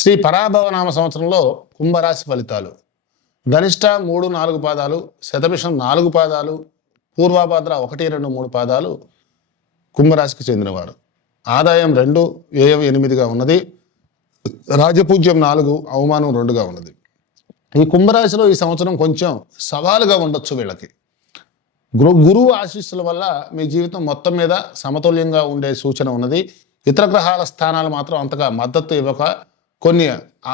శ్రీ పరాభవనామ సంవత్సరంలో కుంభరాశి ఫలితాలు. ధనిష్ట 3, 4 పాదాలు, శతభిషం 4 పాదాలు, పూర్వాభాద్ర 1, 2, 3 పాదాలు కుంభరాశికి చెందినవారు. ఆదాయం 2, వ్యయం 8గా ఉన్నది. రాజపూజ్యం 4, అవమానం 2గా ఉన్నది. ఈ కుంభరాశిలో ఈ సంవత్సరం కొంచెం సవాలుగా ఉండొచ్చు వీళ్ళకి. గురువు ఆశీస్సుల వల్ల మీ జీవితం మొత్తం మీద సమతుల్యంగా ఉండే సూచన ఉన్నది. ఇతర గ్రహాల స్థానాలు మాత్రం అంతగా మద్దతు ఇవ్వక కొన్ని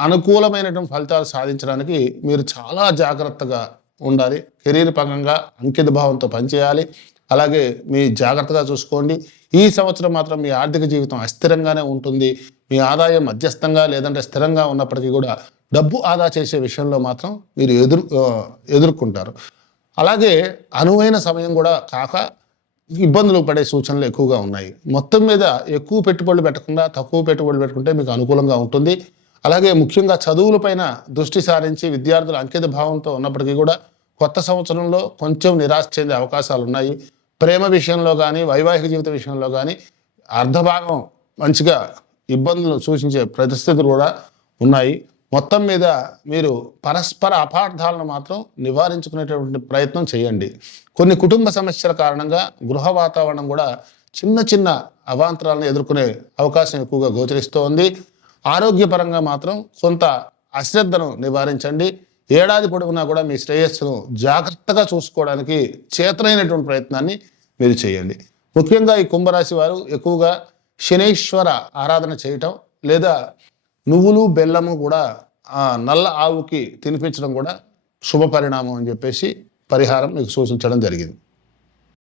అనుకూలమైనటువంటి ఫలితాలు సాధించడానికి మీరు చాలా జాగ్రత్తగా ఉండాలి. కెరీర్ పరంగా అంకిత భావంతో పనిచేయాలి. అలాగే మీ జాగ్రత్తగా చూసుకోండి. ఈ సంవత్సరం మాత్రం మీ ఆర్థిక జీవితం అస్థిరంగానే ఉంటుంది. మీ ఆదాయం మధ్యస్థంగా లేదంటే స్థిరంగా ఉన్నప్పటికీ కూడా డబ్బు ఆదా చేసే విషయంలో మాత్రం మీరు ఎదుర్కొంటారు. అలాగే అనువైన సమయం కూడా కాక ఇబ్బందులు పడే సూచనలు ఎక్కువగా ఉన్నాయి. మొత్తం మీద ఎక్కువ పెట్టుబడులు పెట్టకుండా తక్కువ పెట్టుబడులు పెట్టుకుంటే మీకు అనుకూలంగా ఉంటుంది. అలాగే ముఖ్యంగా చదువులపైన దృష్టి సారించి విద్యార్థులు అంకిత భావంతో ఉన్నప్పటికీ కూడా కొత్త సంవత్సరంలో కొంచెం నిరాశ చెందే అవకాశాలు ఉన్నాయి. ప్రేమ విషయంలో కానీ వైవాహిక జీవిత విషయంలో కానీ అర్ధభాగం మంచిగా ఇబ్బందులు సూచించే పరిస్థితులు కూడా ఉన్నాయి. మొత్తం మీద మీరు పరస్పర అపార్థాలను మాత్రం నివారించుకునేటటువంటి ప్రయత్నం చేయండి. కొన్ని కుటుంబ సమస్యల కారణంగా గృహ వాతావరణం కూడా చిన్న చిన్న అవాంతరాలను ఎదుర్కొనే అవకాశం ఎక్కువగా గోచరిస్తోంది. ఆరోగ్యపరంగా మాత్రం కొంత అశ్రద్ధను నివారించండి. ఏడాది పొడవునా కూడా మీ శ్రేయస్సును జాగ్రత్తగా చూసుకోవడానికి చేతనైనటువంటి ప్రయత్నాన్ని మీరు చేయండి. ముఖ్యంగా ఈ కుంభరాశి వారు ఎక్కువగా శనీశ్వర ఆరాధన చేయటం లేదా నువ్వులు బెల్లము కూడా నల్ల ఆవుకి తినిపించడం కూడా శుభ పరిణామం అని చెప్పేసి పరిహారం మీకు సూచించడం జరిగింది.